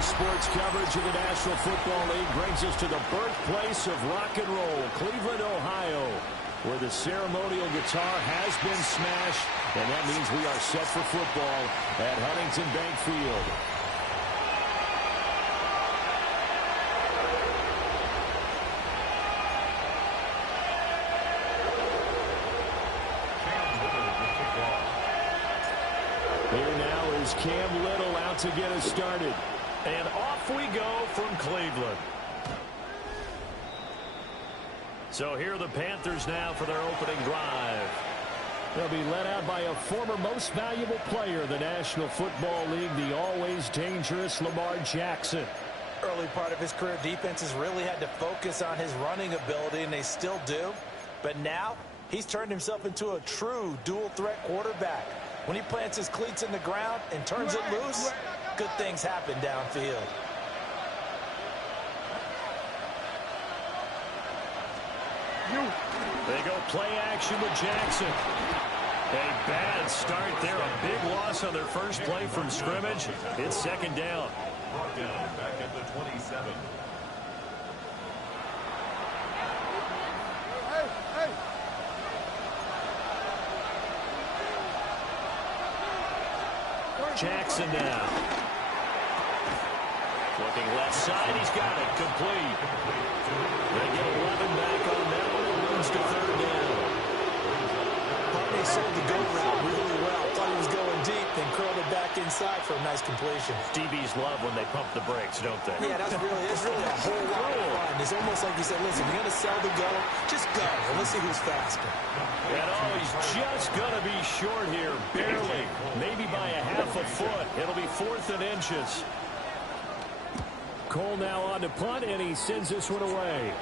Today's sports coverage of the National Football League brings us to the birthplace of rock and roll, Cleveland, Ohio, where the ceremonial guitar has been smashed, and that means we are set for football at Huntington Bank Field. Here now is Cam Little out to get us started. And off we go from Cleveland. So here are the Panthers now for their opening drive. They'll be led out by a former most valuable player in the National Football League, the always dangerous Lamar Jackson. Early part of his career, defenses really had to focus on his running ability, and they still do. But now he's turned himself into a true dual-threat quarterback. When he plants his cleats in the ground and turns it loose, good things happen downfield. They go play action with Jackson. A bad start there. A big loss on their first play from scrimmage. It's second down. Brought down back at the 27. Jackson now. Looking left side, he's got it. Complete. They get 11 back on that one. It moves to third down. Hartney sold the go route really well. Thought he was going deep, then curled it back inside for a nice completion. DBs love when they pump the brakes, don't they? Yeah, it's really a whole lot of fun. It's almost like he said, listen, you're going to sell the go, just go, and let's see who's faster. And oh, he's just going to be short here, barely, maybe by a half a foot. It'll be 4th and inches. Cole now on to punt, and he sends this one away.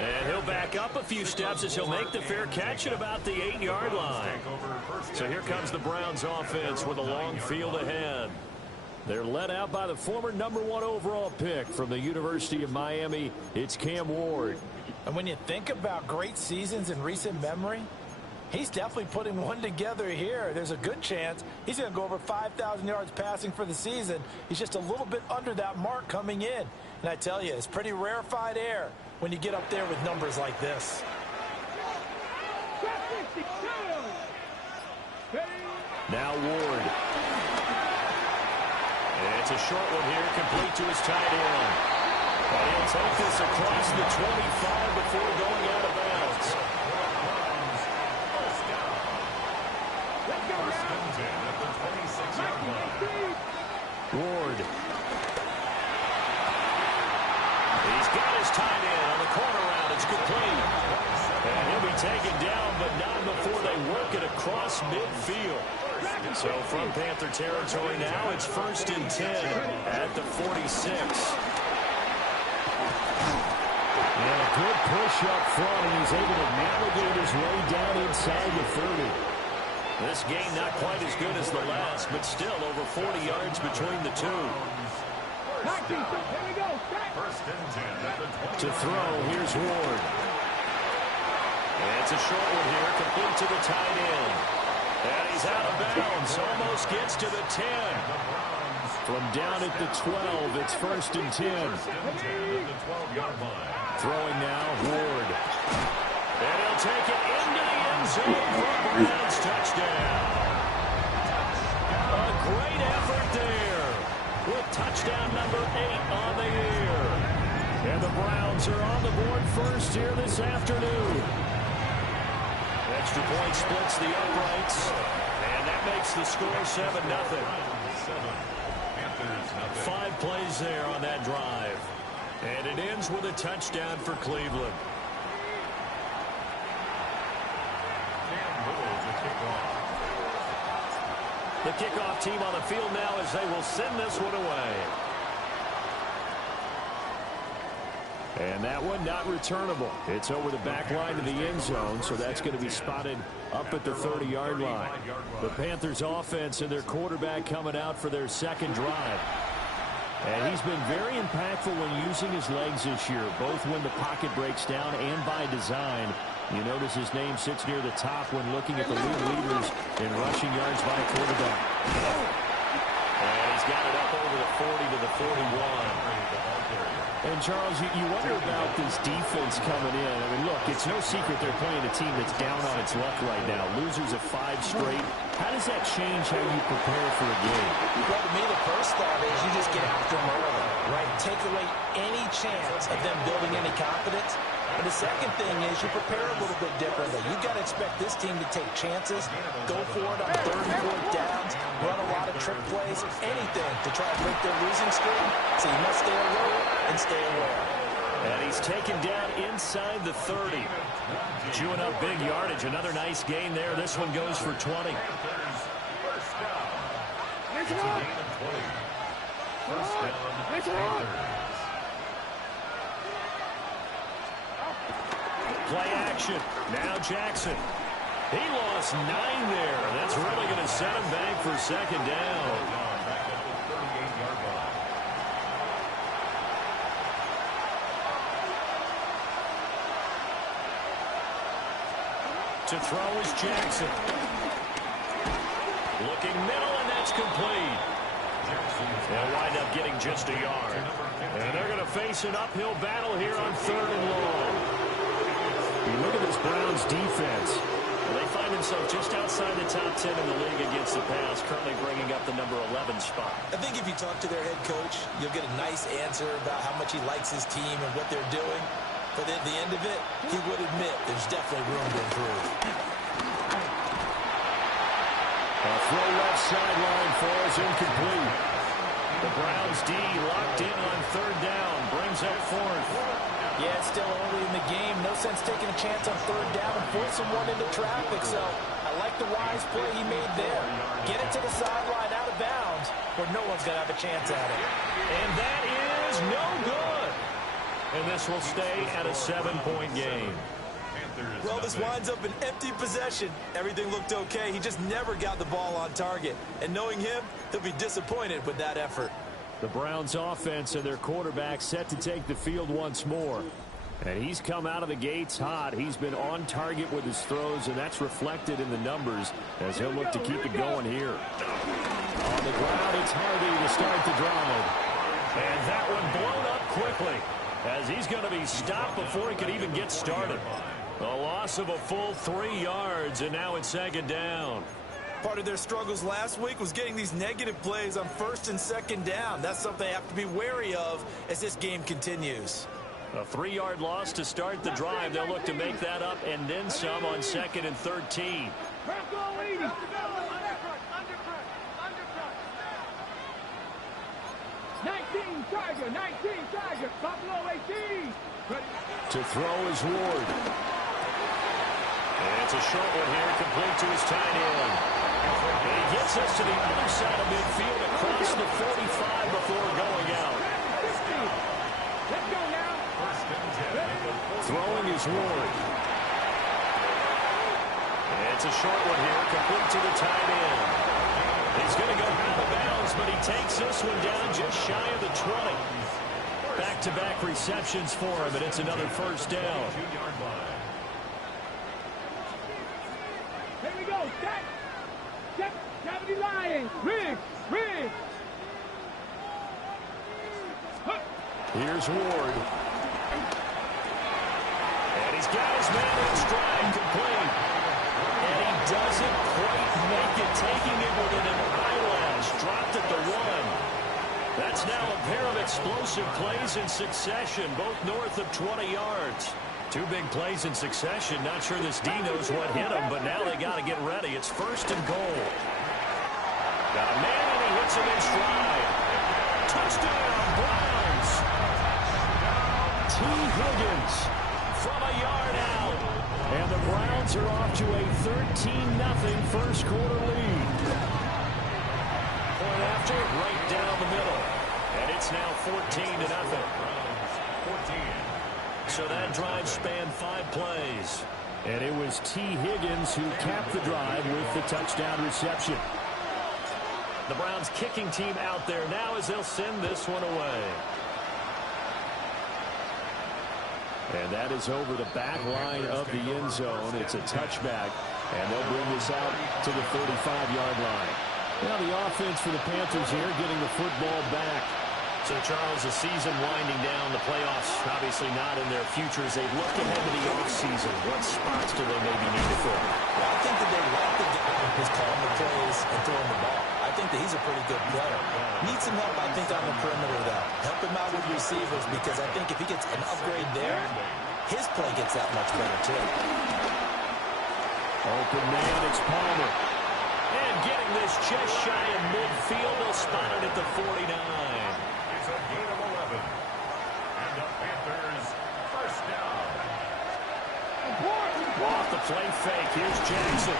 And he'll back up a few steps as he'll make the fair catch at about the 8-yard line. So here comes the Browns offense with a long field ahead. They're led out by the former #1 overall pick from the University of Miami. It's Cam Ward. And when you think about great seasons in recent memory, he's definitely putting one together here. There's a good chance he's going to go over 5,000 yards passing for the season. He's just a little bit under that mark coming in. And I tell you, it's pretty rarefied air when you get up there with numbers like this. Now Ward. It's a short one here, complete to his tight end. And he'll take this across the 25 before going out of bounds. Ward. He's got his tight end on the corner route. It's complete. And he'll be taken down, but not before they work it across midfield. So from Panther territory now, it's 1st and 10 at the 46. And a good push up front, and he's able to navigate his way down inside the 30. This game not quite as good as the last, but still over 40 yards between the two. To throw, here's Ward. And it's a short one here, complete to the tight end. And he's out of bounds, almost gets to the 10. From down at the 12, it's 1st and 10. Throwing now, Ward. And he'll take it into the end zone for a Browns touchdown. A great effort there with touchdown number 8 on the year. And the Browns are on the board first here this afternoon. Extra point splits the uprights, and that makes the score 7-0. 5 plays there on that drive. And it ends with a touchdown for Cleveland. The kickoff team on the field now as they will send this one away. And that one not returnable. It's over the back line of the end zone, so that's going to be spotted up at the 30-yard line. The Panthers offense and their quarterback coming out for their second drive. And he's been very impactful when using his legs this year, both when the pocket breaks down and by design. You notice his name sits near the top when looking at the league leaders in rushing yards by a quarterback. And he's got it up over the 40 to the 41. And, Charles, you wonder about this defense coming in. I mean, look, it's no secret they're playing a team that's down on its luck right now. Losers of 5 straight. How does that change how you prepare for a game? Well, to me, the first thought is you just get after them early, right? Take away any chance of them building any confidence. And the second thing is you prepare a little bit differently. You've got to expect this team to take chances, go for it on 3rd and 4th downs, run a lot of trick plays, anything to try to break their losing streak. So you must stay alert and stay aware. And he's taken down inside the 30. Chewing up big yardage. Another nice gain there. This one goes for 20. Play action. Now Jackson. He lost 9 there. That's really going to set him back for 2nd down. To throw is Jackson. Looking middle, and that's complete. They'll wind up getting just a yard. And they're going to face an uphill battle here on 3rd and long. You look at this Browns defense. They find themselves just outside the top 10 in the league against the pass, currently bringing up the number 11 spot. I think if you talk to their head coach, you'll get a nice answer about how much he likes his team and what they're doing. But at the end of it, he would admit there's definitely room to improve. A throw left sideline falls incomplete. The Browns D locked in on 3rd down, brings up 4th. Yeah, it's still early in the game. No sense taking a chance on 3rd down and forcing one into traffic. So I like the wise play he made there. Get it to the sideline out of bounds where no one's going to have a chance at it. And that is no good. And this will stay at a 7-point game. Well, this winds up an empty possession. Everything looked okay. He just never got the ball on target. And knowing him, he'll be disappointed with that effort. The Browns offense and their quarterback set to take the field once more. And he's come out of the gates hot. He's been on target with his throws, and that's reflected in the numbers as he'll look to keep it going here. On the ground, it's Hardy to start the drive. And that one blown up quickly as he's going to be stopped before he can even get started. A loss of a full 3 yards, and now it's 2nd down. Part of their struggles last week was getting these negative plays on 1st and 2nd down. That's something they have to be wary of as this game continues. A 3-yard loss to start the drive. They'll look to make that up and then some on 2nd and 13. 19 Tiger, Buffalo 18. To throw is Ward. And it's a short one here, complete to his tight end. And he gets us to the other side of midfield across the 45 before going out. Let's go now. Throwing is Ward. And it's a short one here, complete to the tight end. He's going to go out of bounds, but he takes this one down just shy of the 20. Back-to-back receptions for him, and it's another 1st down. Here we go. Check. Gravity Lions. Rig. Here's Ward. And he's got his man in stride, complete. And he doesn't quite make it, taking it within an eyelash. Dropped at the 1. That's now a pair of explosive plays in succession, both north of 20 yards. 2 big plays in succession. Not sure this D knows what hit him, but now they got to get ready. It's 1st and goal. Got a man, and he hits him in stride. Touchdown, Browns. T. Higgins from a yard out. And the Browns are off to a 13-0 first quarter lead. Point after, right down the middle. And it's now 14-0. So that drive spanned 5 plays. And it was T. Higgins who capped the drive with the touchdown reception. The Browns kicking team out there now as they'll send this one away. And that is over the back line of the end zone. It's a touchback, and they'll bring this out to the 35-yard line. Now the offense for the Panthers here getting the football back. So, Charles, the season winding down, the playoffs obviously not in their future as they look ahead to the offseason. What spots do they maybe need to fill? Well, I think that they like the guy who's calling the plays and throwing the ball. I think that he's a pretty good player. Needs some help, I think, on the perimeter, though. Help him out with receivers because I think if he gets an upgrade there, his play gets that much better, too. Open man, it's Palmer. And getting this just shy of midfield, they'll spot it at the 49. It's a gain of 11. And the Panthers first down. Off the play fake, here's Jackson.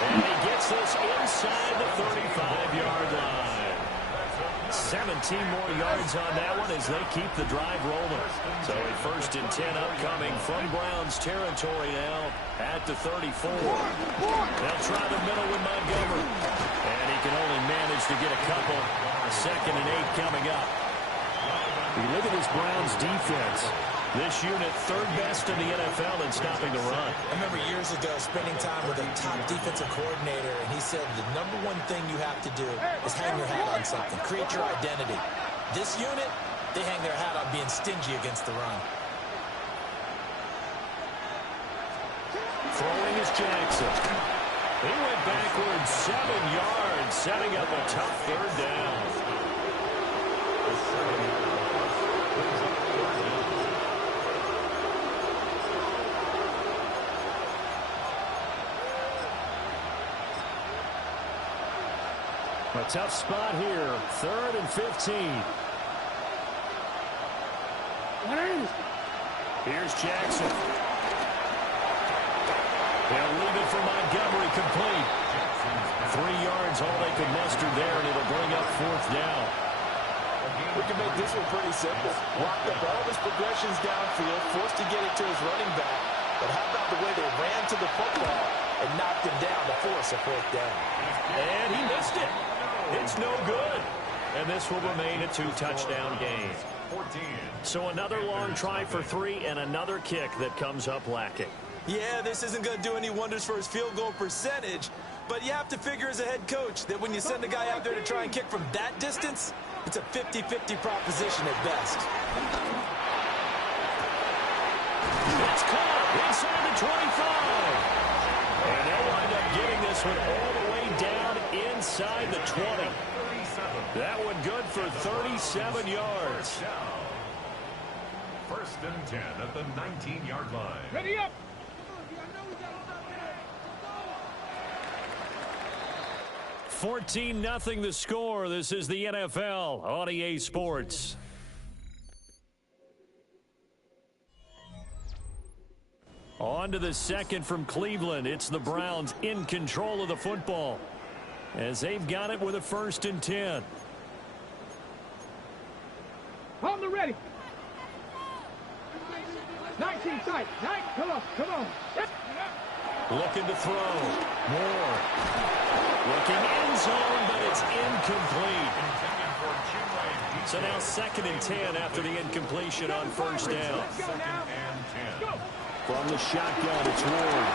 And he gets this inside the 35-yard line. 17 more yards on that one as they keep the drive rolling. So a 1st and 10 upcoming from Browns territory now at the 34. They'll try the middle with Montgomery. And he can only manage to get a couple. 2nd and 8 coming up. You look at this Browns defense. This unit 3rd best in the NFL in stopping the run. I remember years ago spending time with a top defensive coordinator, and he said the #1 thing you have to do is hang your hat on something. Create your identity. This unit, they hang their hat on being stingy against the run. Throwing is Jackson. He went backwards 7 yards, setting up a tough 3rd down. A tough spot here. 3rd and 15. Here's Jackson. They'll leave it for Montgomery complete. 3 yards, all they could muster there, and it'll bring up 4th down. We can make this one pretty simple. Locked up all of his progressions downfield, forced to get it to his running back. But how about the way they ran to the football and knocked him down to force a 4th down? And he missed it. It's no good. And this will remain a 2-touchdown game. So another long try for 3 and another kick that comes up lacking. Yeah, this isn't going to do any wonders for his field goal percentage, but you have to figure as a head coach that when you send a guy out there to try and kick from that distance, it's a 50-50 proposition at best. It's caught inside the 25. And they'll wind up getting this one all the way down inside the 20. That one good for 37 yards. 1st and 10 at the 19-yard line. Ready up. 14-0 the score. This is the NFL on EA Sports. On to the 2nd from Cleveland. It's the Browns in control of the football as they've got it with a 1st and 10. On the ready. 19 tight. 9. Come on. Come on. Looking to throw. Moore. Looking end zone, but it's incomplete. So now 2nd and 10 after the incompletion on 1st down. 2nd and 10. From the shotgun, it's Ward.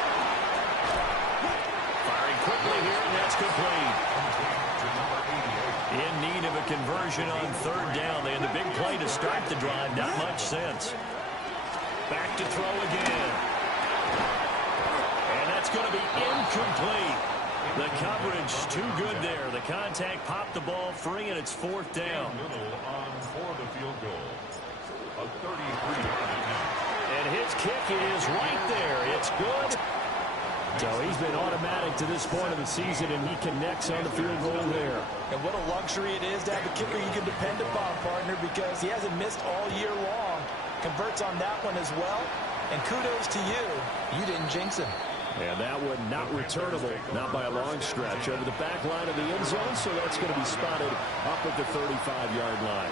Firing quickly here, and that's complete. In need of a conversion on 3rd down. They had the big play to start the drive. Not much sense. Back to throw again. And that's going to be incomplete. The coverage too good there. The contact popped the ball free, and it's 4th down. Little on for the field goal. A 33-yard attempt. And his kick is right there. It's good. So he's been automatic to this point of the season, and he connects on the field goal there. And what a luxury it is to have a kicker you can depend upon, partner, because he hasn't missed all year long. Converts on that one as well. And kudos to you. You didn't jinx him. And that one not returnable, not by a long stretch, over the back line of the end zone, so that's going to be spotted up at the 35-yard line.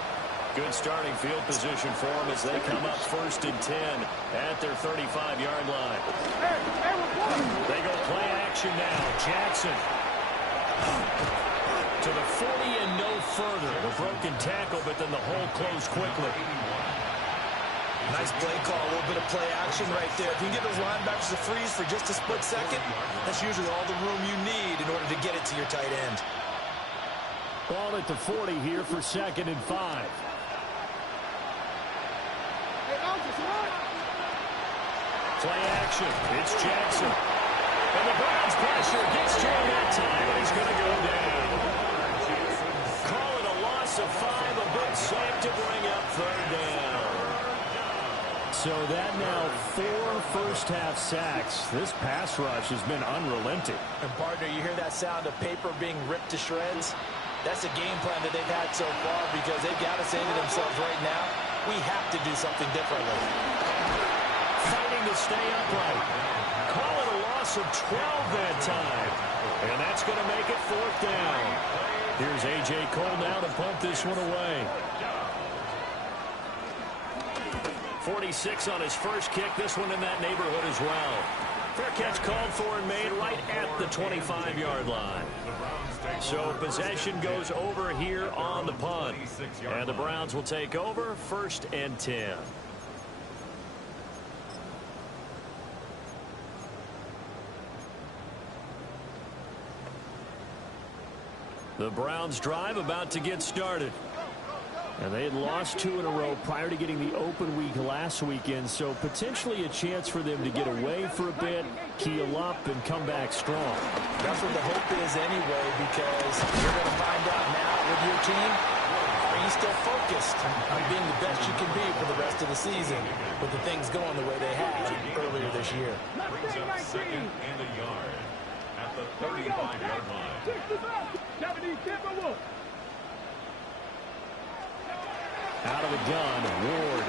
Good starting field position for them as they come up 1st and 10 at their 35-yard line. They go play action now. Jackson to the 40 and no further. The broken tackle, but then the hole closed quickly. Nice play call, a little bit of play action right there. If you can give those linebackers a freeze for just a split second, that's usually all the room you need in order to get it to your tight end. Ball at the 40 here for 2nd and 5. Play action. It's Jackson. And the Browns pressure gets to him that time, and he's going to go down. Call it a loss of 5, a good save to bring up 3rd down. So that now 4 first-half sacks. This pass rush has been unrelenting. And, partner, you hear that sound of paper being ripped to shreds? That's a game plan that they've had so far because they've got to say to themselves right now, we have to do something differently. Fighting to stay upright. Call it a loss of 12 that time. And that's going to make it 4th down. Here's A.J. Cole now to punt this one away. 46 on his first kick. This one in that neighborhood as well. Fair catch called for and made right at the 25-yard line. So possession goes over here on the punt. And the Browns will take over 1st and 10. The Browns drive about to get started. And they had lost 2 in a row prior to getting the open week last weekend, so potentially a chance for them to get away for a bit, keel up, and come back strong. That's what the hope is anyway, because you're going to find out now with your team, are you still focused on being the best you can be for the rest of the season with the things going the way they had earlier this year. Brings up 2nd and a yard at the 35-yard line. 70 Timberwolves. Out of the gun, Ward.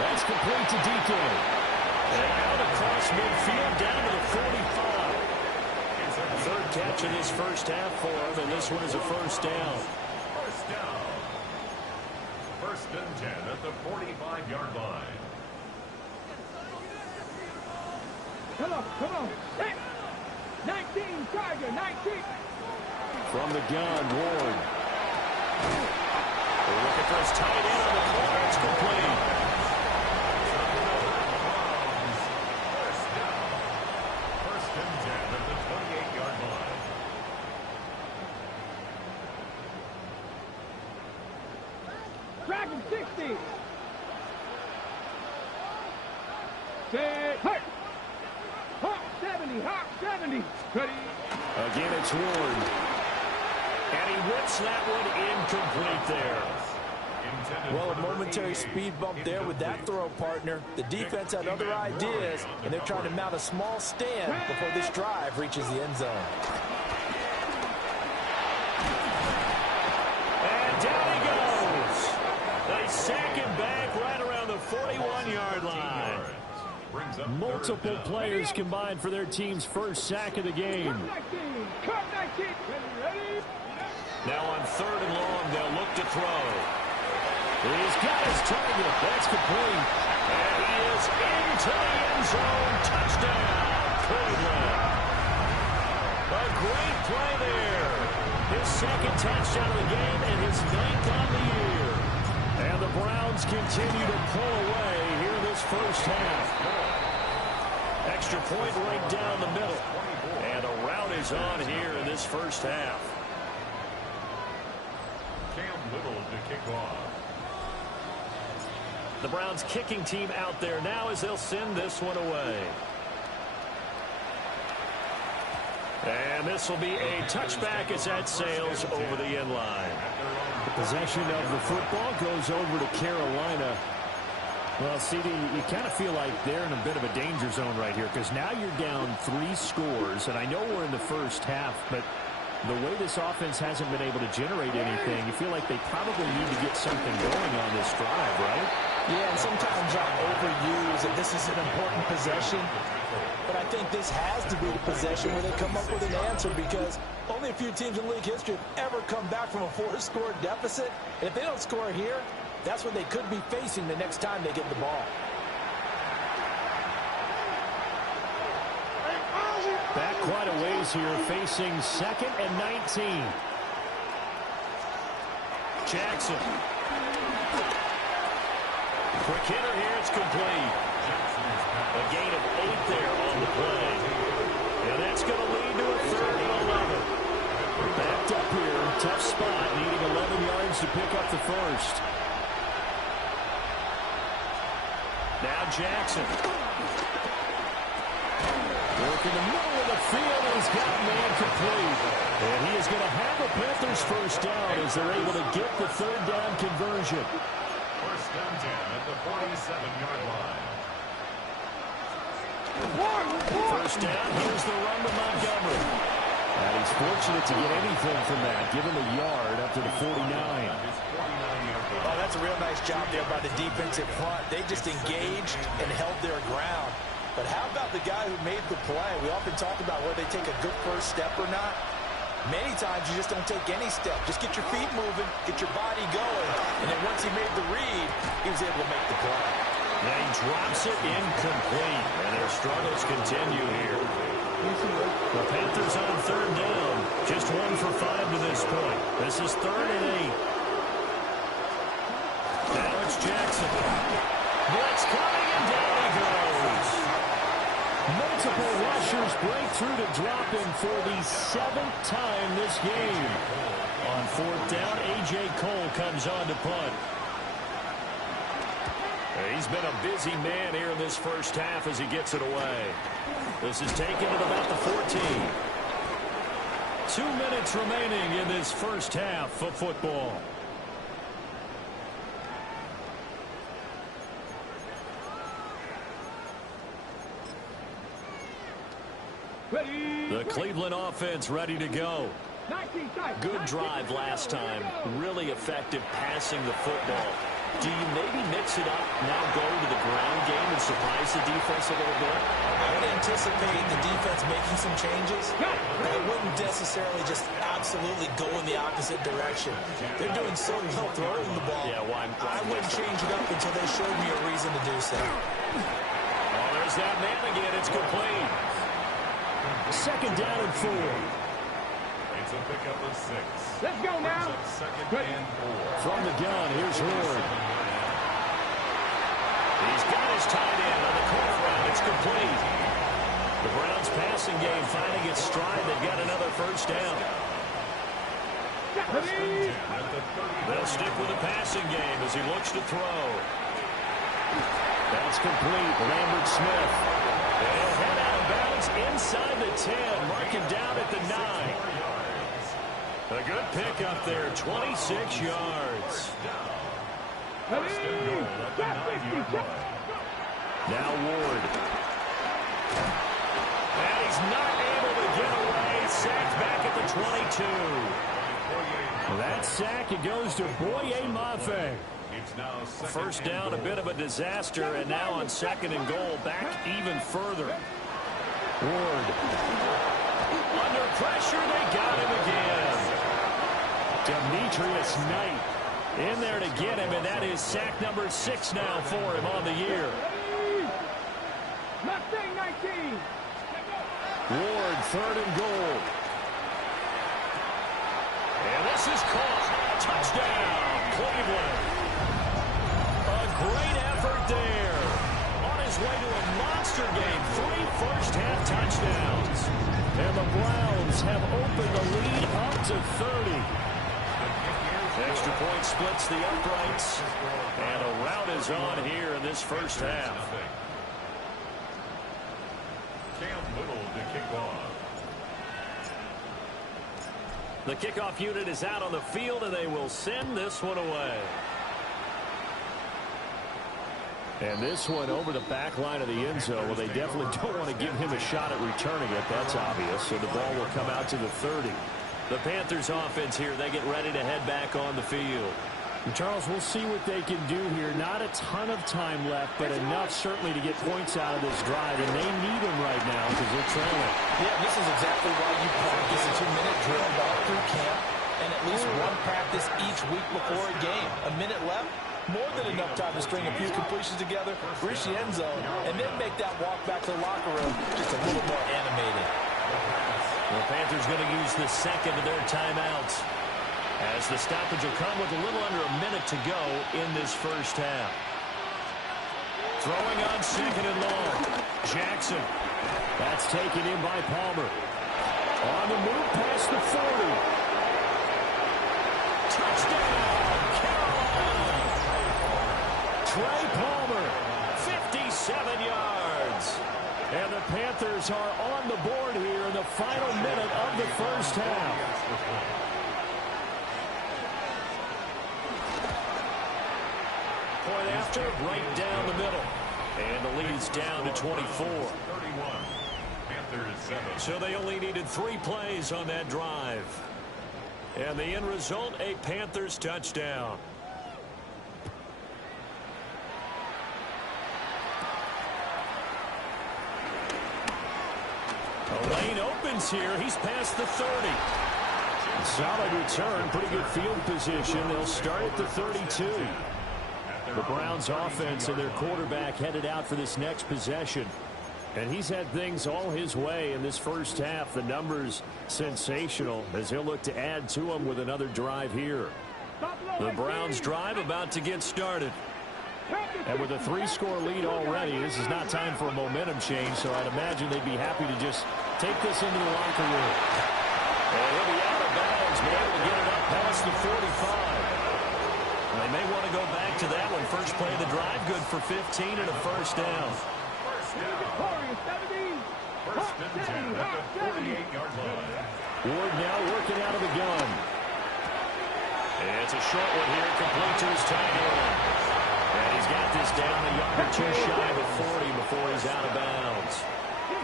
That's complete to DK. And out across midfield down to the 45. 3rd catch in his first half for him, and this one is a 1st down. 1st down. 1st and 10 at the 45-yard line. Come on. 19, Tiger, 19. From the gun, Ward. They're looking for his tight end on the corner. It's complete. 1st down. 1st and 10 at the 28-yard line. Dragon 60. Say, hurt. Hawk 70. Ready. Again, it's Ward. And he whips that one incomplete there. Well, a momentary speed bump there with that throw, partner. The defense had other ideas, and they're trying to mount a small stand before this drive reaches the end zone. And down he goes. They sack him back right around the 41-yard line. Multiple players combined for their team's first sack of the game. Now on 3rd and long, they'll look to throw. He's got his target. That's complete. And he is into the end zone. Touchdown, Cleveland. A great play there. His 2nd touchdown of the game and his 9th on the year. And the Browns continue to pull away here in this first half. Extra point right down the middle. And a rout is on here in this first half. Cam Little to kick off. The Browns kicking team out there now as they'll send this one away. And this will be a touchback as that sails over the end line. The possession of the football goes over to Carolina. Well, CD, you kind of feel like they're in a bit of a danger zone right here because now you're down 3 scores, and I know we're in the first half, but the way this offense hasn't been able to generate anything, you feel like they probably need to get something going on this drive, right? Yeah, and sometimes I overuse that this is an important possession. But I think this has to be the possession where they come up with an answer because only a few teams in league history have ever come back from a 4-score deficit. And if they don't score here, that's what they could be facing the next time they get the ball. Back quite a ways here, facing 2nd and 19. Jackson. Quick hitter here, it's complete. A gain of 8 there on the play. And that's going to lead to a 3rd and 11. picked up here. Tough spot, needing 11 yards to pick up the first. Now Jackson. Working the middle of the field, and he's got man complete. And he is going to have the Panthers first down as they're able to get the third down conversion. First down 10 at the 47-yard line. First down, here's the run to Montgomery. And he's fortunate to get anything from that, given the yard up to the 49. Oh, that's a real nice job there by the defensive front. They just engaged and held their ground. But how about the guy who made the play? We often talk about whether they take a good first step or not. Many times you just don't take any step. Just get your feet moving, get your body going. And then once he made the read, he was able to make the play. And he drops it incomplete. And their struggles continue here. The Panthers on third down. Just 1 for 5 to this point. This is 3rd and 8. Now it's Jackson. Blitz coming, and down he goes. Multiple rushers break through to drop him for the 7th time this game. On 4th down, A.J. Cole comes on to punt. He's been a busy man here in this first half as he gets it away. This is taken at about the 14. 2 minutes remaining in this first half of football. The Cleveland offense ready to go. Good drive last time. Really effective passing the football. Do you maybe mix it up, now go to the ground game and surprise the defense a little bit? I would anticipate the defense making some changes. I wouldn't necessarily just absolutely go in the opposite direction. They're doing so well throwing the ball. Yeah, I wouldn't change it up until they showed me a reason to do so. Oh, there's that man again. It's complete. 2nd down and 4. It's a pickup of 6. Let's go now. Second and 4. From the gun, here's Ward. He's got his tight end on the corner route. It's complete. The Browns passing game finding its stride. They've got another first down. They'll stick with the passing game as he looks to throw. That's complete. Lambert Smith. They'll head out of bounds inside the 10. Marking down at the 9. A good pick up there, 26 yards. Now Ward. And he's not able to get away. Sacked back at the 22. That sack, it goes to Boye Mafe. First down, a bit of a disaster, and now on 2nd and goal, back even further. Ward. Under pressure, they got him again. Demetrius Knight in there to get him, and that is sack number 6 now for him on the year. Mustang 19. Ward, 3rd and goal. And this is caught. Touchdown, Cleveland. A great effort there. On his way to a monster game, 3 first-half touchdowns. And the Browns have opened the lead up to 30. Extra point splits the uprights. And a rout is on here in this first half. Cam Little to kick off. The kickoff unit is out on the field, and they will send this one away. And this one over the back line of the end zone. Well, they definitely don't want to give him a shot at returning it. That's obvious. So the ball will come out to the 30. The Panthers offense here, they get ready to head back on the field. And Charles, we'll see what they can do here. Not a ton of time left, but enough certainly to get points out of this drive. And they need them right now because they're trailing. Yeah, this is exactly why you practice a 2-minute drill all through camp and at least one practice each week before a game. A minute left, more than enough time to string a few completions together, reach the end zone, and then make that walk back to the locker room just a little more animated. The Panthers going to use the second of their timeouts as the stoppage will come with a little under a minute to go in this first half. Throwing on 2nd and long. Jackson. That's taken in by Palmer. On the move past the 40. Touchdown, Carolina! Trey Palmer, 57 yards. And the Panthers are on the board here in the final minute of the first half. Point after, right down the middle. And the lead's down to 24. So they only needed 3 plays on that drive. And the end result, a Panthers touchdown. The lane opens here. He's past the 30. Solid return. Pretty good field position. They'll start at the 32. The Browns offense and their quarterback headed out for this next possession. And he's had things all his way in this first half. The numbers sensational as he'll look to add to them with another drive here. The Browns drive about to get started. And with a 3-score lead already, this is not time for a momentum change, so I'd imagine they'd be happy to just take this into the locker room. And he'll be out of bounds, but able to get it up past the 45. They may want to go back to that one. First play of the drive, good for 15 and a first down. First and 10 at the 48-yard line. Ward now working out of the gun. And it's a short one here, complete to his tight end. And he's got this down a yard or two shy of the 40 before he's out of bounds.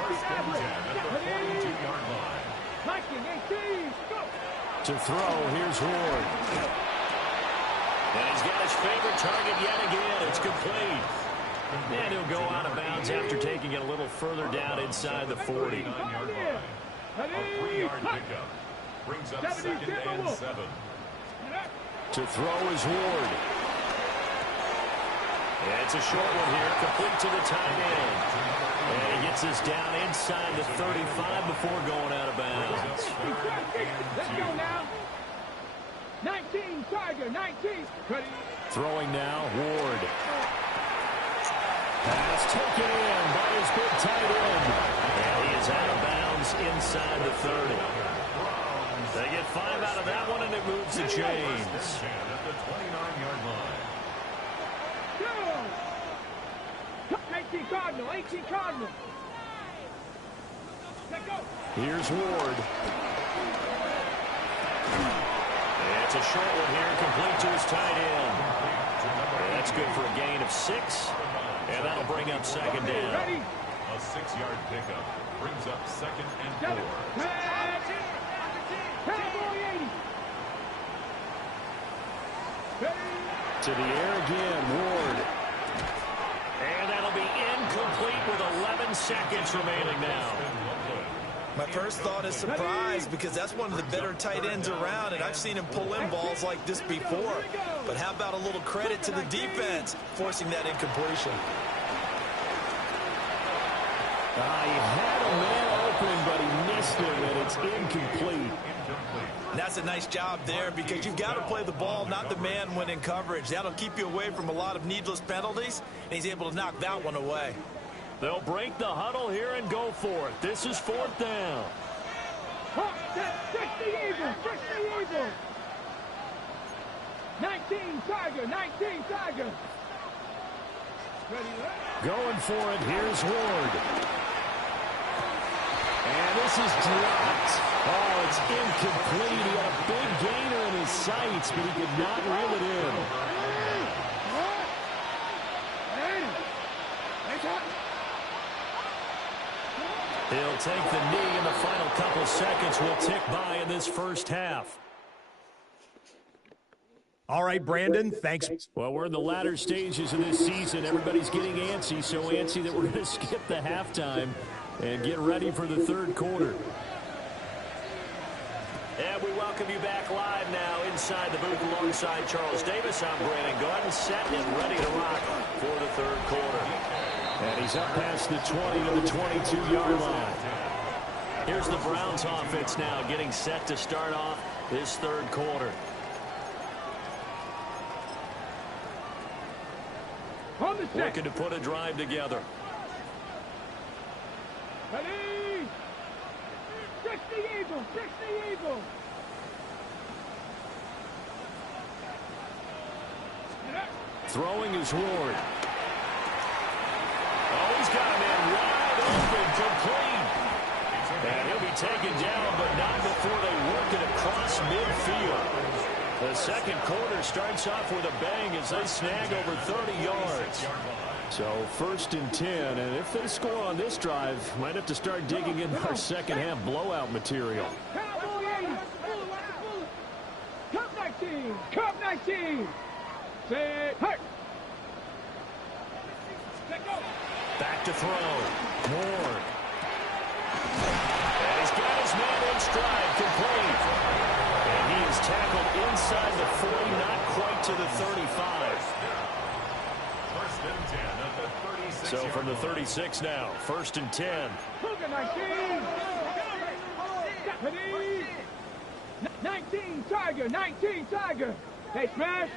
First and 10 at the 42-yard line. To throw, here's Ward. And he's got his favorite target yet again. It's complete. And he'll go out of bounds after taking it a little further down inside the 40. 49-yard line. A 3-yard pickup. Brings up 2nd and 7. To throw is Ward. And it's a short one here, complete to the tight end. And he gets this down inside the 35 before going out of bounds. Let's go now. 19, Tiger, 19. Throwing now, Ward. Pass taken in by his big tight end. And he is out of bounds inside the 30. They get 5 out of that one, and it moves the chains. At the 29-yard line. 18 Cardinal, 18 Cardinal. Let's go. Here's Ward. It's a short one here, complete to his tight end. And that's good for a gain of 6. And that'll bring up 2nd down. A 6-yard pickup brings up 2nd and 4. To the air again, Ward. And that'll be incomplete with 11 seconds remaining now. My first thought is surprise because that's one of the better tight ends around, and I've seen him pull in balls like this before. But how about a little credit to the defense forcing that incompletion? He had a man open, but he missed him, and it's incomplete. And that's a nice job there because you've got to play the ball, not the man when in coverage. That'll keep you away from a lot of needless penalties, and he's able to knock that one away. They'll break the huddle here and go for it. This is 4th down. 19 Tiger, 19 Tiger. Going for it. Here's Ward. And this is dropped. Oh, it's incomplete. He had a big gainer in his sights, but he could not reel it in. He'll take the knee, and the final couple seconds will tick by in this first half. All right, Brandon, thanks. Well, we're in the latter stages of this season. Everybody's getting antsy, so antsy that we're going to skip the halftime and get ready for the 3rd quarter. And we welcome you back live now inside the booth alongside Charles Davis. I'm Brandon Gordon, set and ready to rock for the 3rd quarter. And he's up past the 20 to the 22-yard line. Here's the Browns offense now getting set to start off this 3rd quarter. Looking to put a drive together. Ready? 60 Eagles, 60 Eagles. Throwing is Ward. Oh, he's got a man wide open, complete. And he'll be taken down, but not before they work it across midfield. The second quarter starts off with a bang as they snag over 30 yards. So 1st and 10, and if they score on this drive, might have to start digging in our second half blowout material. Cup 19! Cup 19! Say, hurt! Back to throw. Ward. And he's got his man in stride, complete. And he is tackled inside the 40, not quite to the 35. First and 10 at the 36. So from the 36 now, 1st and 10. 19 Tiger, 19 Tiger. Hey, smash.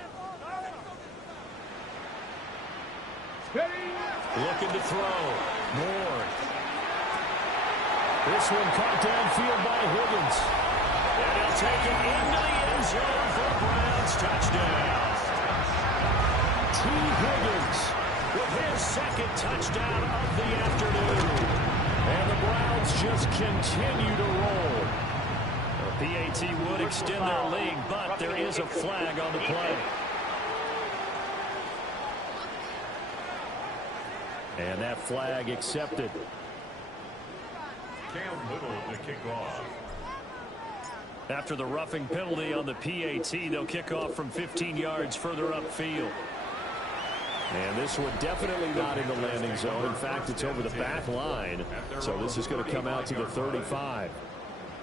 Ready? Looking to throw. Ward. This one caught downfield by Higgins. And he'll take it into the end zone for a Browns touchdown. T. Higgins with his second touchdown of the afternoon. And the Browns just continue to roll. The PAT would extend their lead, but there is a flag on the play. And that flag accepted. Cam Little to kick off. After the roughing penalty on the PAT, they'll kick off from 15 yards further upfield. And this one definitely not in the landing zone. In fact, it's over the back line. So this is going to come out to the 35.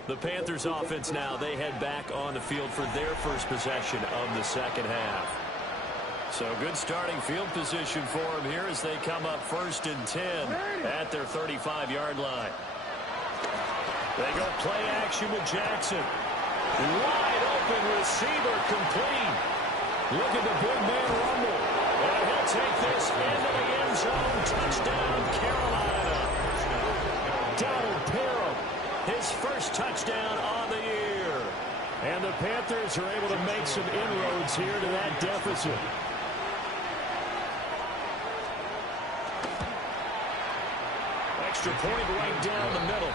The Panthers offense now, they head back on the field for their first possession of the second half. So good starting field position for them here as they come up 1st and 10 at their 35-yard line. They go play action with Jackson. Wide open receiver, complete. Look at the big man rumble. And he'll take this into the end zone. Touchdown, Carolina. Donald Parham, his first touchdown on the year. And the Panthers are able to make some inroads here to that deficit. Extra point right down the middle.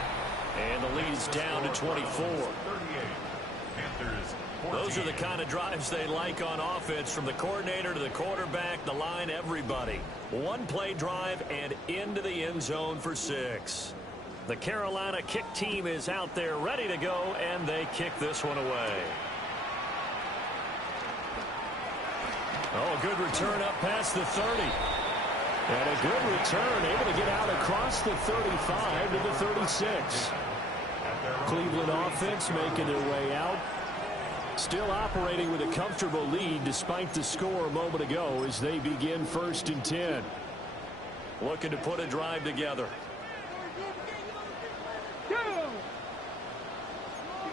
And the lead is down to 24. Those are the kind of drives they like on offense, from the coordinator to the quarterback, the line, everybody. One play drive and into the end zone for 6. The Carolina kick team is out there ready to go, and they kick this one away. Oh, a good return up past the 30. And a good return, able to get out across the 35 to the 36. Cleveland offense making their way out. Still operating with a comfortable lead despite the score a moment ago as they begin 1st and 10. Looking to put a drive together.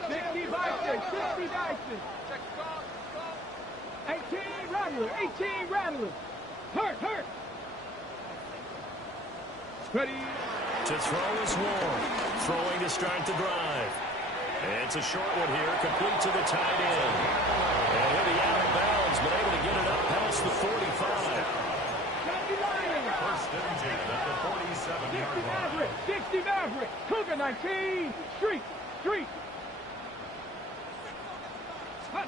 60 Bison, 60 Bison. 18 Rattler, 18 Rattler. Hurt, hurt. Ready. To throw is Ward. Throwing to start the drive. And it's a short one here, complete to the tight end. And he'll be out of bounds, but able to get it up past the 45. 1st and 10 at the 47-yard line. 60 Maverick, Cougar 19, street. Hot.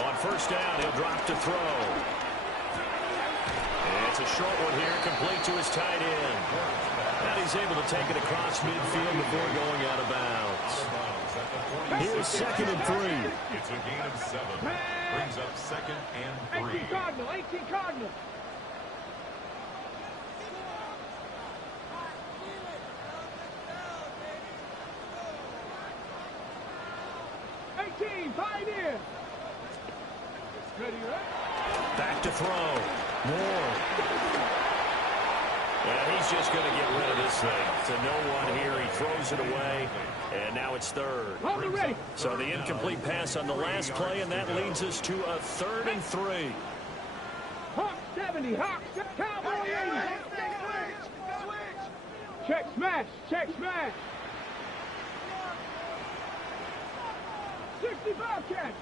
On 1st down, he'll drop to throw. And it's a short one here, complete to his tight end. And he's able to take it across midfield before going out of bounds. Here's 2nd and 3. It's a gain of 7. Brings up 2nd and 3. 18 Cardinal, 18 Cardinal. Pioneer. Ready, right? Back to throw. Ward. And he's just going to get rid of this thing. To no one here. He throws it away. And now it's 3rd. Hold it ready. So the incomplete pass on the last play, and that leads us to a 3rd and 3. Hawk 70, Hawk, Cowboy 80. Check smash. 60 Bobcat.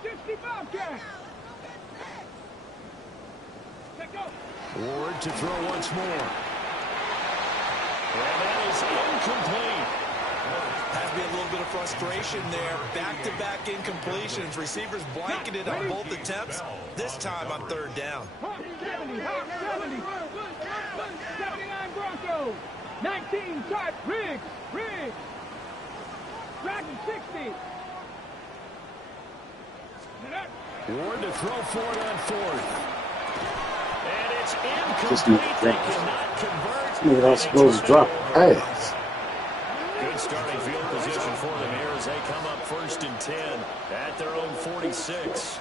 Check go. Ward to throw once more. And that is incomplete. Has to be a little bit of frustration there. Back-to-back incompletions. Receivers blanketed on both attempts. This time on third down. 70, 79 Broncos. 19, type, Riggs. Dragon 60. Ward to throw for it on fourth. And it's Just incomplete. They cannot convert. Nigga not supposed to drop pass. Good starting field position for them here as they come up 1st and 10 at their own 46.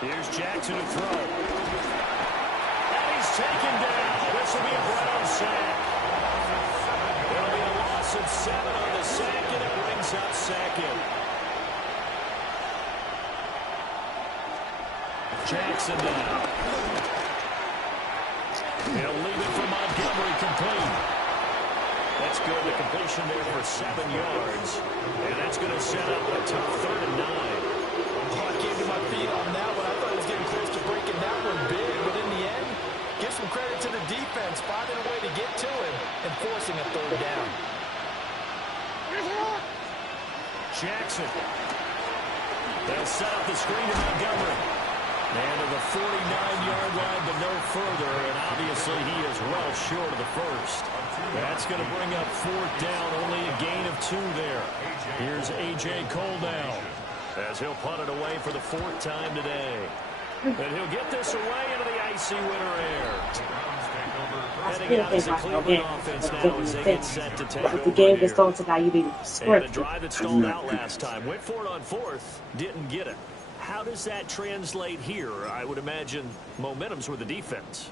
Here's Jackson to throw. And he's taken down. This will be a Brown sack. It'll be a loss of 7 on the sack, and it brings up second. Jackson now. He'll leave it for Montgomery, complete. That's good. The completion there for 7 yards. And that's going to set up a tough 3rd and 9. Oh, I came to my feet on that one. I thought he was getting close to breaking that one big. But in the end, give some credit to the defense, finding a way to get to him and forcing a 3rd down. Jackson. They'll set up the screen to Montgomery. And to the 49-yard line, but no further. And obviously he is well short of the first. That's going to bring up 4th down. Only a gain of 2 there. Here's A.J. Cole now, as he'll punt it away for the 4th time today. And he'll get this away into the icy winter air. Heading out as a Cleveland offense now as they get set to take over here. And a drive that stalled out last time. Went for it on 4th. Didn't get it. How does that translate here? I would imagine momentum's with the defense.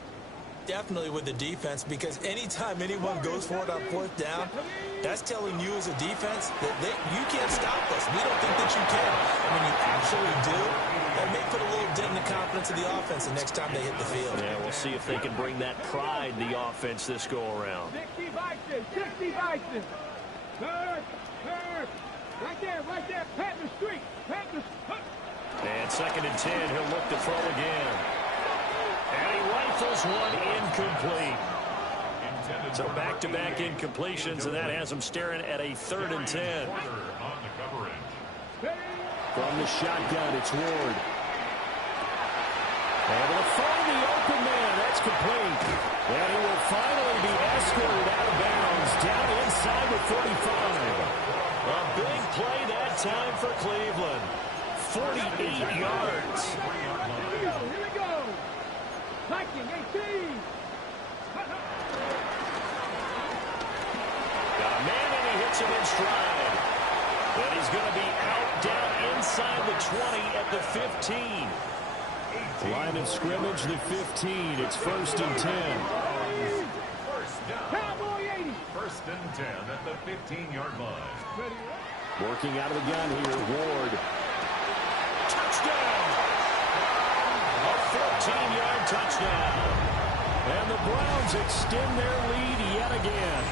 Definitely with the defense, because anytime anyone goes for it on 4th down, that's telling you as a defense that you can't stop us. We don't think that you can. And when you actually do, that may put a little dent in the confidence of the offense the next time they hit the field. Yeah, we'll see if they can bring that pride in the offense this go-around. 60 Bison. Third. Right there. Panther Street. And 2nd and 10, he'll look to throw again. And he rifles one incomplete. So back-to-back incompletions, and that has him staring at a 3rd and 10. From the shotgun, it's Ward. Able to find the open man. That's complete. And he will finally be escorted out of bounds down inside the 45. A big play that time for Cleveland. 48 yards. Here we go. Viking 18. Got a man and he hits him in stride. And he's going to be out down inside the 20 at the 15. Line of scrimmage, the 15. It's 1st and 10. Cowboy 80. 1st and 10 at the 15-yard line. Working out of the gun here, Ward. Touchdown! A 14-yard touchdown. And the Browns extend their lead yet again.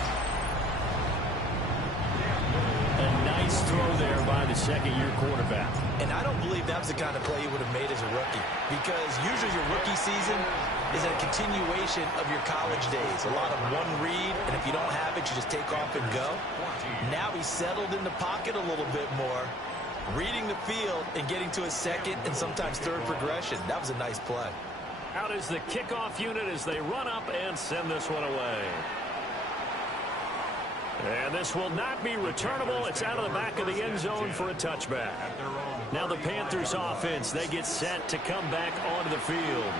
A nice throw there by the 2nd-year quarterback. And I don't believe that was the kind of play he would have made as a rookie, because usually your rookie season is a continuation of your college days. A lot of one read, and if you don't have it, you just take off and go. Now he's settled in the pocket a little bit more, reading the field and getting to his 2nd and sometimes 3rd progression. That was a nice play. Out is the kickoff unit as they run up and send this one away. And this will not be returnable. It's out of the back of the end zone for a touchback. Now the Panthers offense, they get set to come back onto the field.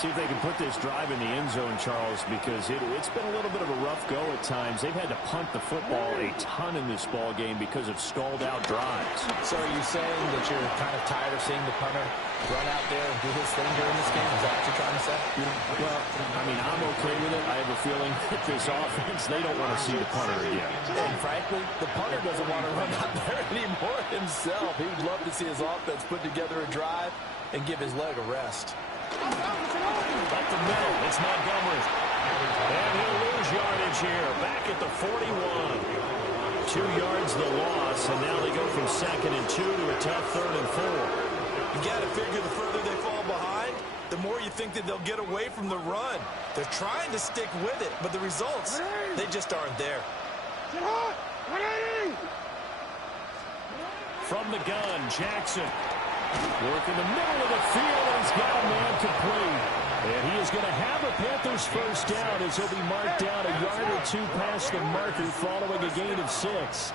See if they can put this drive in the end zone, Charles, because it's been a little bit of a rough go at times. They've had to punt the football a ton in this ball game because of stalled-out drives. So are you saying that you're kind of tired of seeing the punter run out there and do his thing during this game? Is that what you're trying to say? Well, I mean, I'm okay with it. I have a feeling that this offense, they don't want to see the punter again. And frankly, the punter doesn't want to run out there anymore himself. He would love to see his offense put together a drive and give his leg a rest. Up the middle, it's Montgomery. And he'll lose yardage here, back at the 41. 2 yards the loss, and now they go from 2nd and 2 to a tough 3rd and 4. You got to figure the further they fall behind, think that they'll get away from the run. They're trying to stick with it, but the results, they just aren't there. From the gun, Jackson. Work in the middle of the field, and he's got a man complete. And he is going to have a Panthers first down as he'll be marked down a yard or two past the marker following a gain of 6.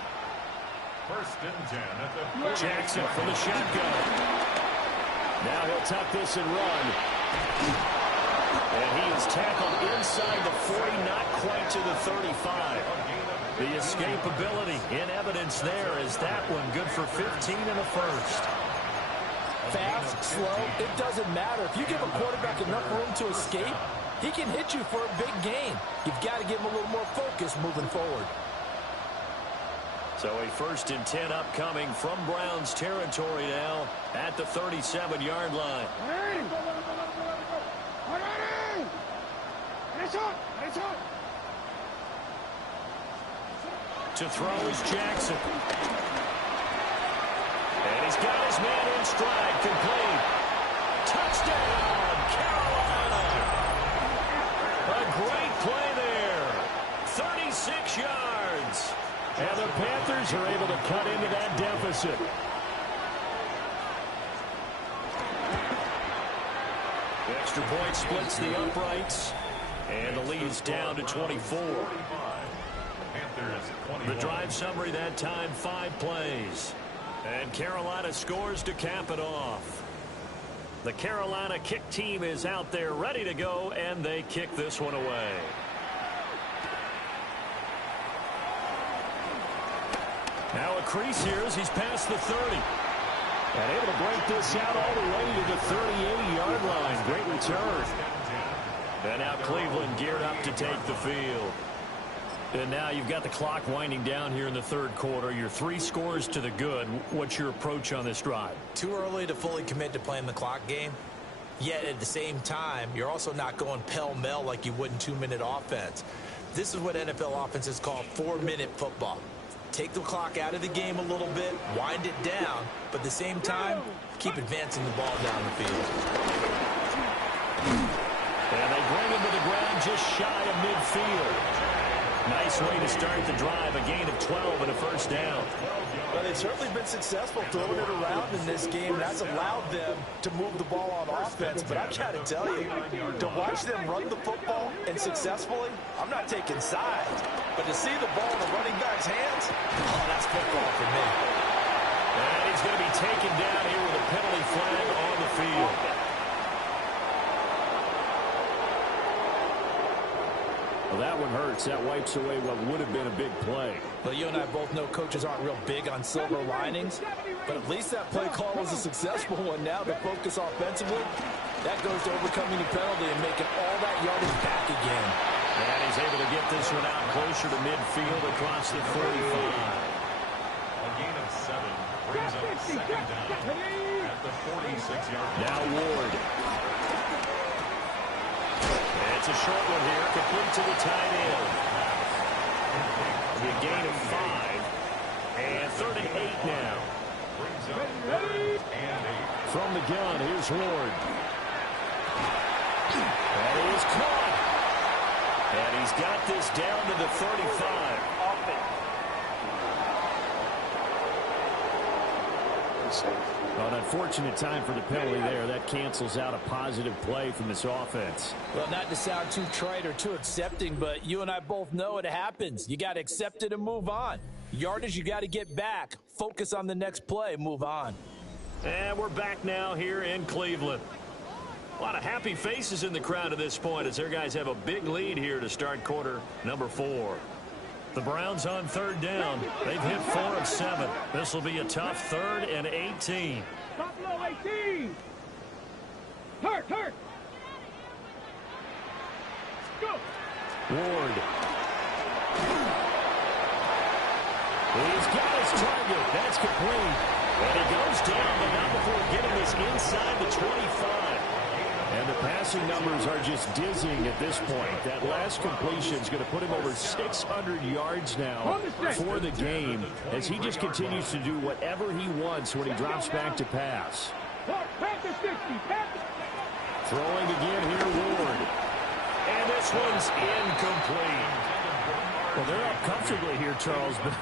First and 10 at the Jackson from the shotgun. Now he'll tuck this and run. And he is tackled inside the 40, not quite to the 35. The escapability in evidence there is that one good for 15 and a first. Fast, slow, it doesn't matter. If you give a quarterback enough room to escape, he can hit you for a big gain. You've got to give him a little more focus moving forward. So a first and 10 upcoming from Browns territory now at the 37-yard line. To throw is Jackson. And he's got his man in stride, complete. Touchdown, Carolina. A great play there. 36 yards. And the Panthers are able to cut into that deficit. The extra point splits the uprights. And the lead is down to 24. The drive summary that time, 5 plays. And Carolina scores to cap it off. The Carolina kick team is out there ready to go, and they kick this one away. Now a crease here as he's past the 30. And able to break this out all the way to the 38-yard line. Great return. And now Cleveland geared up to take the field. And now you've got the clock winding down here in the third quarter. Your 3 scores to the good. What's your approach on this drive? Too early to fully commit to playing the clock game. Yet at the same time, you're also not going pell-mell like you would in 2-minute offense. This is what NFL offenses call 4-minute football. Take the clock out of the game a little bit, wind it down, but at the same time, keep advancing the ball down the field. And they bring him to the ground just shy of midfield. Nice way to start the drive, a gain of 12 and a first down. Well, they've certainly been successful throwing it around in this game, and that's allowed them to move the ball on offense. But I got to tell you, to watch them run the football and successfully, I'm not taking sides. But to see the ball in the running back's hands, oh, that's football for me. And he's going to be taken down here with a penalty flag on the field. Well, that one hurts. That wipes away what would have been a big play. Well, you and I both know coaches aren't real big on silver linings, but at least that play call was a successful one. Now the focus offensively, that goes to overcoming the penalty and making all that yardage back again. And he's able to get this one out closer to midfield across the 45. A gain of 7 brings up second down at the 46-yard line. Now Ward. It's a short one here, complete to the tight end. A gain of 5, and 38 now. From the gun, here's Ward. And he is caught. And he's got this down to the 35. Well, an unfortunate time for the penalty there. That cancels out a positive play from this offense. Well, not to sound too trite or too accepting, but you and I both know it happens. You got to accept it and move on. Yardage, you got to get back. Focus on the next play. Move on. And we're back now here in Cleveland. A lot of happy faces in the crowd at this point as their guys have a big lead here to start quarter number 4. The Browns on third down. They've hit 4 of 7. This will be a tough 3rd and 18. Buffalo 18. Hurt. Go. Ward. He's got his target. That's complete. And he goes down, but not before getting this inside the 25. And the passing numbers are just dizzying at this point. That last completion is going to put him over 600 yards now for the game as he just continues to do whatever he wants when he drops back to pass. Throwing again here, Ward. And this one's incomplete. Well, they're up comfortably here, Charles, but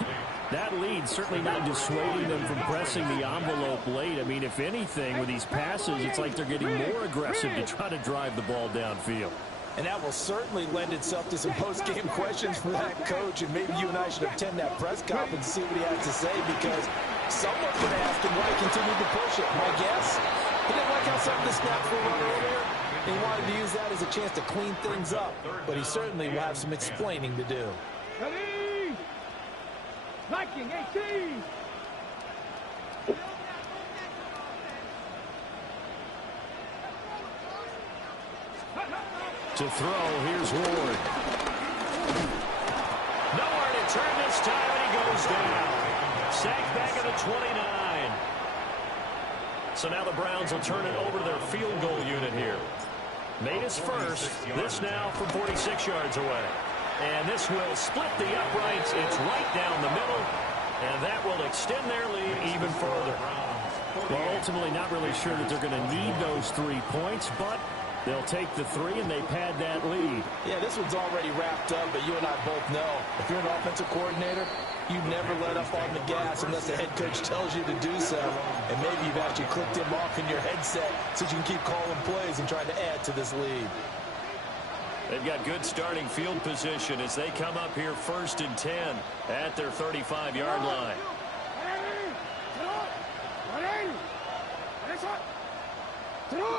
that lead certainly not dissuading them from pressing the envelope late. I mean, if anything, with these passes, it's like they're getting more aggressive to try to drive the ball downfield. And that will certainly lend itself to some post-game questions for that coach, and maybe you and I should attend that press conference and see what he has to say, because someone's going to ask him why he continued to push it. My guess, he didn't like how some of the snaps were run earlier. He wanted to use that as a chance to clean things up, but he certainly will have some explaining to do. Ready? Viking 18. To throw, here's Ward. Nowhere to turn this time, and he goes down. Sacked back at the 29. So now the Browns will turn it over to their field goal unit here. Made his first. This now from 46 yards away. And this will split the uprights. It's right down the middle. And that will extend their lead even further. Well, ultimately not really sure that they're going to need those 3 points, but they'll take the 3 and they pad that lead. Yeah, this one's already wrapped up, but you and I both know if you're an offensive coordinator, you never let up on the gas unless the head coach tells you to do so. And maybe you've actually clicked him off in your headset so you can keep calling plays and trying to add to this lead. They've got good starting field position as they come up here 1st and 10 at their 35-yard line.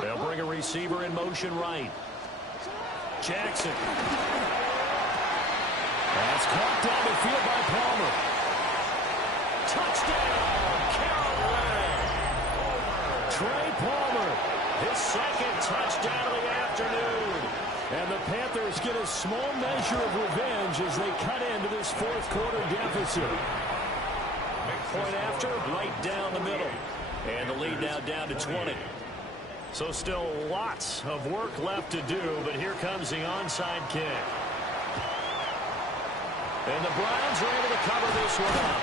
They'll bring a receiver in motion right. Jackson. That's caught down the field by Palmer. Touchdown, Carolina. Trey Palmer, his 2nd touchdown of the afternoon. And the Panthers get a small measure of revenge as they cut into this 4th quarter deficit. Point after, right down the middle. And the lead now down to 20. So still lots of work left to do, but here comes the onside kick. And the Browns are able to cover this one up.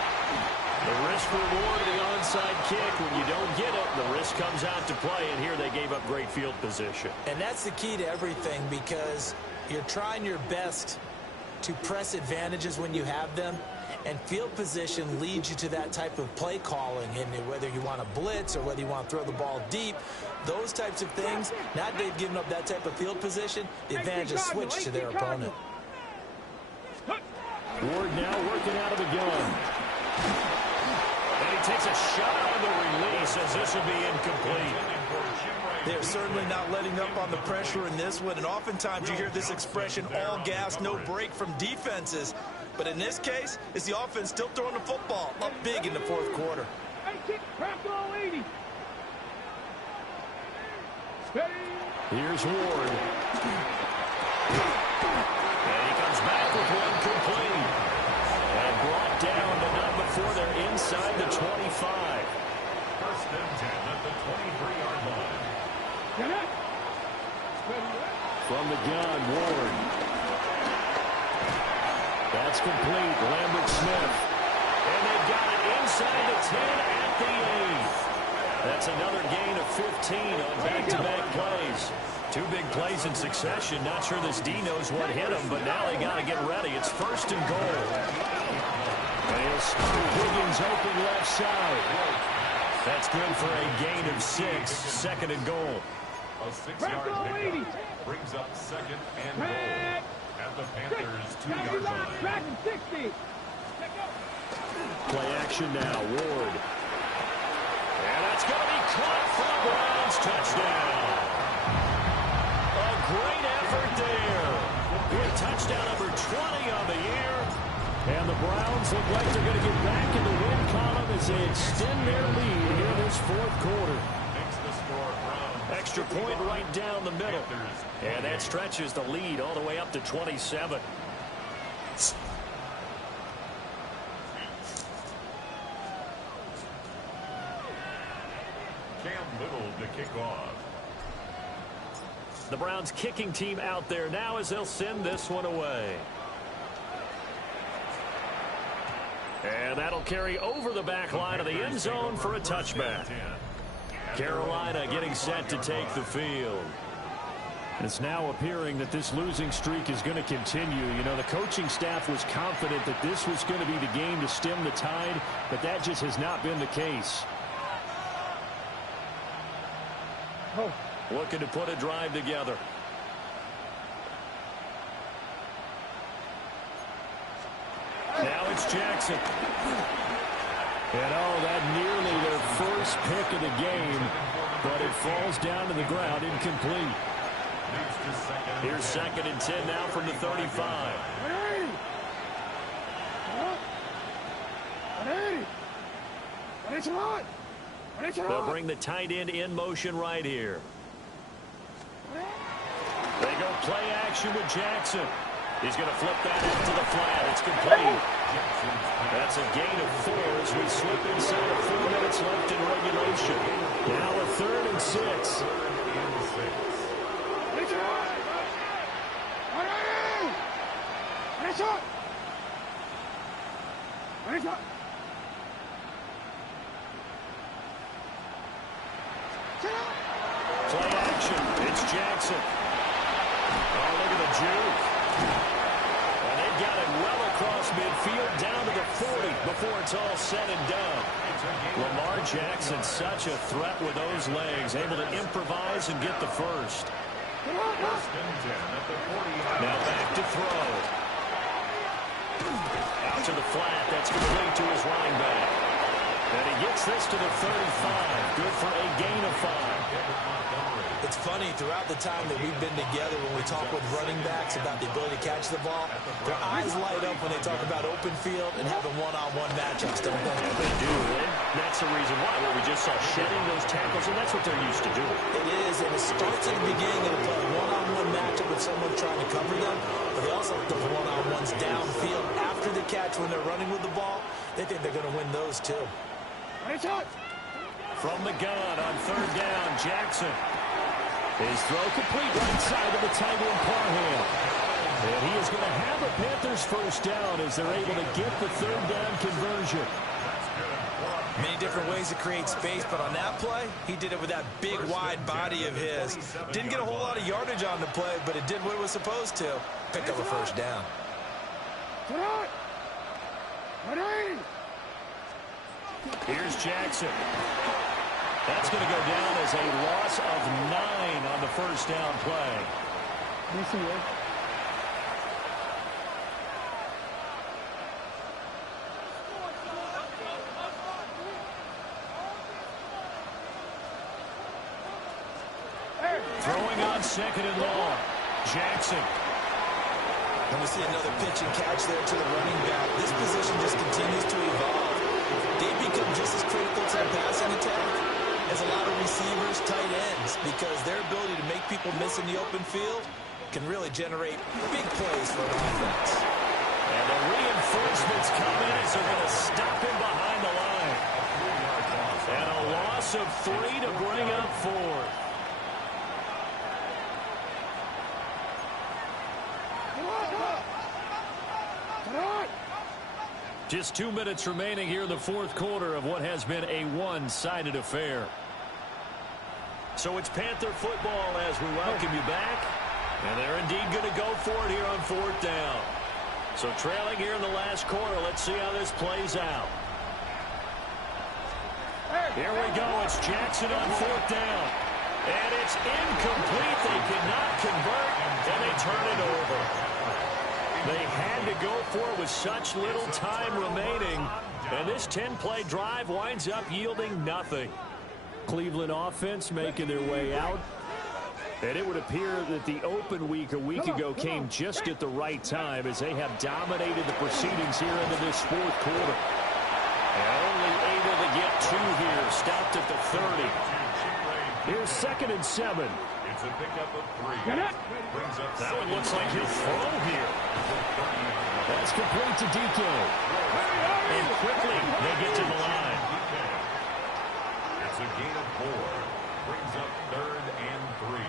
The risk-reward of the onside kick, when you don't get it, the risk comes out to play, and here they gave up great field position. And that's the key to everything, because you're trying your best to press advantages when you have them, and field position leads you to that type of play calling, and whether you want to blitz or whether you want to throw the ball deep, those types of things, now that they've given up that type of field position, the advantage is switched to their opponent. Ward now working out of the gun. And he takes a shot on the release as this will be incomplete. They're certainly not letting up on the pressure in this one, and oftentimes you hear this expression, all gas, no break from defenses. But in this case, it's the offense still throwing the football up big in the 4th quarter. Here's Ward. And he comes back with one complete. And brought down, but not before they're inside the 25. 1st and 10 at the 23-yard line. From the gun, Ward. That's complete. Lambert Smith. And they've got it inside the 10 at the 8. That's another gain of 15 on back-to-back plays. 2 big plays in succession. Not sure this D knows what hit him, but now they got to get ready. It's 1st and goal. And he'll spot Higgins open left side. That's good for a gain of 6. 2nd and goal. A 6-yard pickup brings up 2nd and goal at the Panthers' 2-yard line. Play action now. Ward. And that's going to be caught for the Browns. Touchdown. A great effort there. With touchdown number 20 on the year. And the Browns look like they're going to get back in the win column as they extend their lead here this 4th quarter. Extra point right down the middle. And that stretches the lead all the way up to 27. Cam Little to kick off. The Browns kicking team out there now as they'll send this one away. And that'll carry over the back line of the end zone for a touchback. Carolina getting set to take the field. It's now appearing that this losing streak is going to continue. You know, the coaching staff was confident that this was going to be the game to stem the tide, but that just has not been the case. Looking to put a drive together. Now it's Jackson. And that nearly their first pick of the game, but it falls down to the ground incomplete. Here's 2nd and 10 now from the 35. They'll bring the tight end in motion right here. They go play action with Jackson. He's going to flip that into the flat. It's complete. That's a gain of 4 as we slip inside of 4 minutes left in regulation. Now a 3rd and 6. Play action. It's Jackson. Oh, look at the juke. And they got it well across midfield down to the 40 before it's all said and done. Lamar Jackson, such a threat with those legs, able to improvise and get the first. Now back to throw. Out to the flat. That's complete to his running back. And he gets this to the 35. Good for a gain of 5. It's funny, throughout the time that we've been together, when we talk with running backs about the ability to catch the ball, their eyes light up when they talk about open field and having one-on-one matchups, don't they? Yeah, they do, and that's the reason why. Where we just saw shedding those tackles, and that's what they're used to doing. It is, and it starts at the beginning of a one-on-one matchup with someone trying to cover them, but they also have those one-on-ones downfield after the catch when they're running with the ball. They think they're going to win those, too. From the gun on 3rd down, Jackson. His throw complete right side of the tight end Parham. And he is going to have a Panthers first down as they're able to get the 3rd down conversion. Many different ways to create space, but on that play, he did it with that big, wide body of his. Didn't get a whole lot of yardage on the play, but it did what it was supposed to. Pick up a first down. Here's Jackson. That's going to go down as a loss of 9 on the first down play. Throwing on 2nd and long. Jackson. And we see another pitch and catch there to the running back. This position just continues to evolve. They become just as critical to the passing attack as a lot of receivers, tight ends, because their ability to make people miss in the open field can really generate big plays for an offense. And the reinforcements come in as they're going to stop him behind the line. And a loss of 3 to bring up 4. Just 2 minutes remaining here in the 4th quarter of what has been a one-sided affair. So it's Panther football as we welcome you back. And they're indeed going to go for it here on 4th down. So trailing here in the last quarter, let's see how this plays out. Here we go. It's Jackson on 4th down. And it's incomplete. They cannot convert, and they turn it over. They had to go for it with such little time remaining. And this 10-play drive winds up yielding nothing. Cleveland offense making their way out. And it would appear that the open week a week ago came just at the right time as they have dominated the proceedings here into this 4th quarter. And only able to get 2 here. Stopped at the 30. Here's 2nd and 7. It's a pickup of 3. Brings up That one looks like he'll throw here. That's complete to DK. And quickly they get to the line. It's a gain of 4. Brings up 3rd and 3.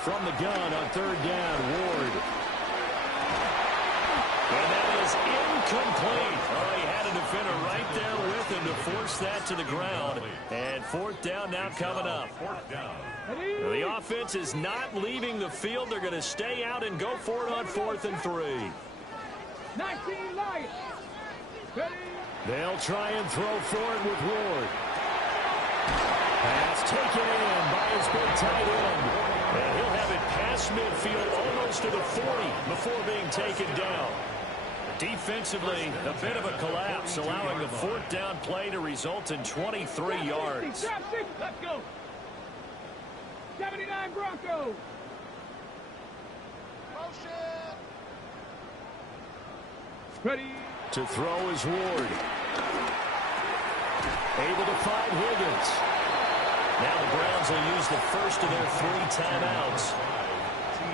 From the gun on 3rd down, Ward. And that is incomplete. Oh, he had a defender right there with him to force that to the ground. And And fourth down now coming up. The offense is not leaving the field. They're going to stay out and go for it on 4th and 3. 19 Lions. Ready. They'll try and throw for it with Ward. Pass taken in by his big tight end. And he'll have it past midfield almost to the 40 before being taken down. Defensively, a bit of a collapse, allowing the 4th down play to result in 23 yards. Let's go. 79 Broncos. Ready. To throw is Ward. Able to find Higgins. Now the Browns will use the first of their 3 timeouts.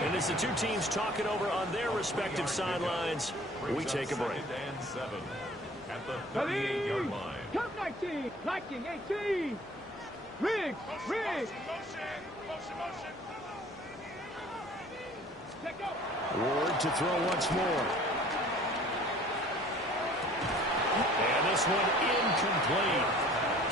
And as the two teams talk it over on their respective sidelines, we take a break. At the 38-yard line. Count 19. Liking 18. Riggs. Riggs. Check out. Ward to throw once more. And this one incomplete.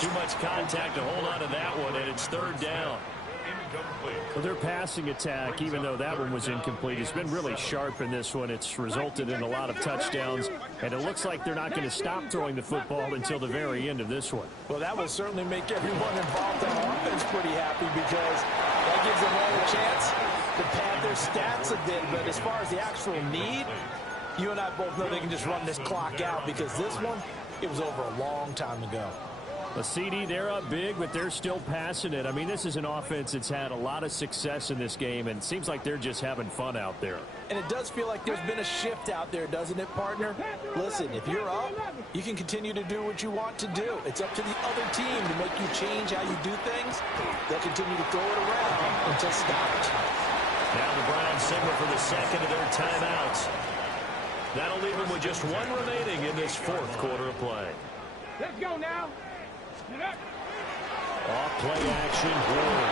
Too much contact to hold on to that one, and it's 3rd down. Incomplete. Well, their passing attack, even though that one was incomplete, has been really sharp in this one. It's resulted in a lot of touchdowns, and it looks like they're not going to stop throwing the football until the very end of this one. Well, that will certainly make everyone involved on offense pretty happy because that gives them all a chance to pad their stats a bit. But as far as the actual need, you and I both know they can just run this clock out because this one, it was over a long time ago. A CD, they're up big, but they're still passing it. I mean, this is an offense that's had a lot of success in this game, and it seems like they're just having fun out there. And it does feel like there's been a shift out there, doesn't it, partner? Listen, if you're up, you can continue to do what you want to do. It's up to the other team to make you change how you do things. They'll continue to throw it around until stopped. Now the Browns signal for the second of their timeouts. That'll leave them with just one remaining in this 4th quarter of play. Let's go now. Off play action, Ward.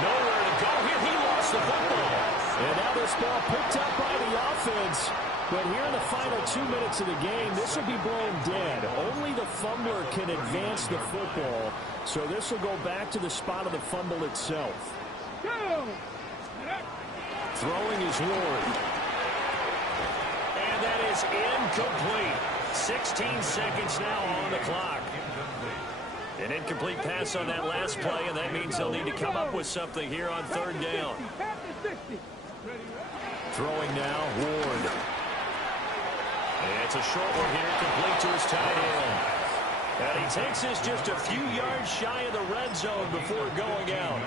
Nowhere to go here. He lost the football. And now this ball picked up by the offense. But here in the final 2 minutes of the game, this will be blown dead. Only the fumbler can advance the football. So this will go back to the spot of the fumble itself. Throwing is Ward. And that is incomplete. 16 seconds now on the clock. An incomplete pass on that last play, and that means they'll need to come up with something here on 3rd down. Throwing now, Ward. And it's a short one here, complete to his tight end. And he takes this just a few yards shy of the red zone before going out.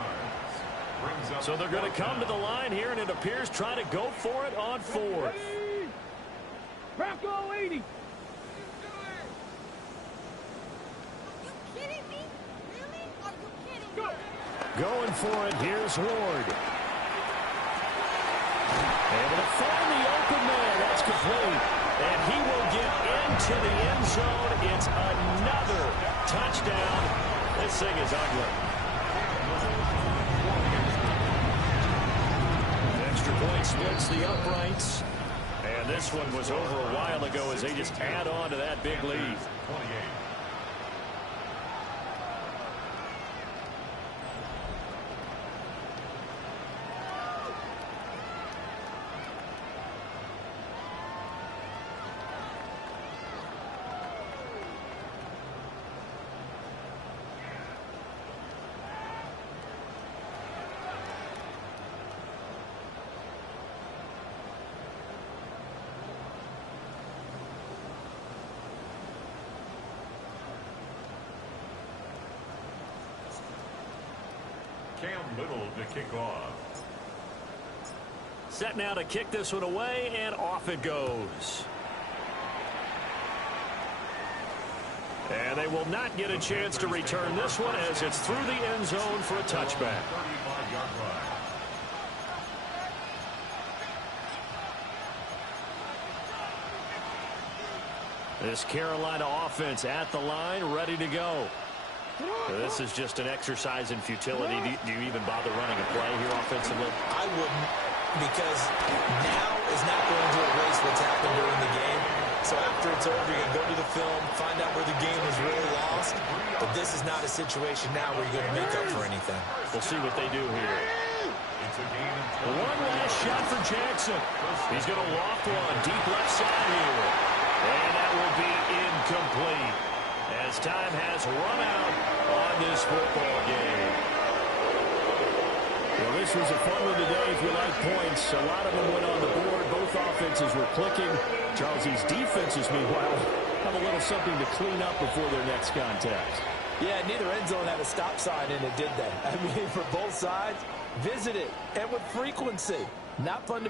So they're going to come to the line here, and it appears trying to go for it on 4th. Bronco 80. Going for it, here's Ward. Able to find the open man, that's complete. And he will get into the end zone. It's another touchdown. This thing is ugly. Extra point splits the uprights. And this one was over a while ago as they just add on to that big lead. 28. Cam Little to kick off. Set now to kick this one away, and off it goes. And they will not get a chance to return this one as it's through the end zone for a touchback. 35-yard line. This Carolina offense at the line, ready to go. This is just an exercise in futility. Do you even bother running a play here offensively? I wouldn't, because now is not going to erase what's happened during the game. So after it's over, you're going to go to the film, find out where the game was really lost. But this is not a situation now where you're going to make up for anything. We'll see what they do here. One last shot for Jackson. He's going to loft one deep left side here. And that will be incomplete as time has run out on this football game. Well, this was a fun one today if you like points. A lot of them went on the board. Both offenses were clicking. Charles, these defenses, meanwhile, have a little something to clean up before their next contest. Yeah, neither end zone had a stop sign in it, did they? I mean, for both sides, visit it, and with frequency. Not fun to be